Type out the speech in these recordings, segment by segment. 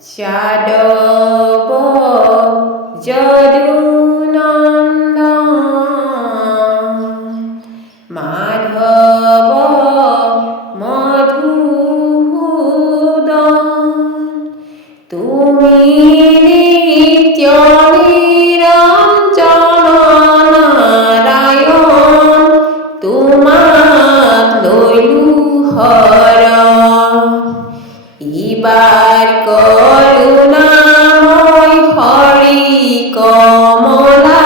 যাদব যদুনন্দন মাধব মধুসূদন তুমি নিত্য নিৰঞ্জন নাৰায়ণ তোমাক লৈলো হৰণ ইবাৰ কৰুণাময় হৰি কমলাপতি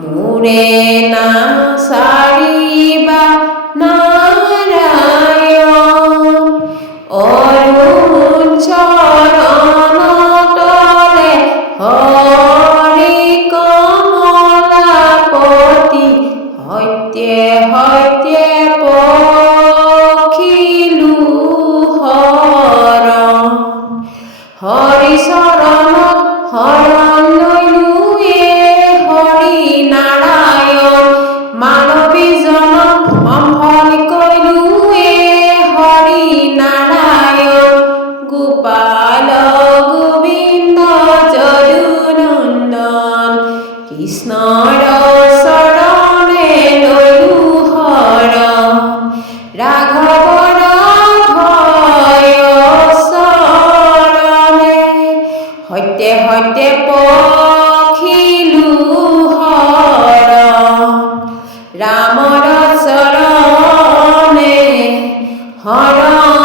মোৰে নাচাৰিবা নাৰায়ণ অৰুণ চৰণ তলে হৰি কমলাপতি সত্যে সত্যে পখিলো হৰণ হৰি চৰণত শৰণ লৈলো হৰি নাৰায়ণ মানৱী জনম সম্ভল কৈলো হৰি নাৰায়ণ গোপাল গোবিন্দ যদুনন্দন কৃষ্ণৰ চৰণে লৈলো হৰণ ৰাঘৱৰ ভয় চৰণে সত্যে সত্যে পখিলো হৰণ ৰামৰ চৰণে হৰণ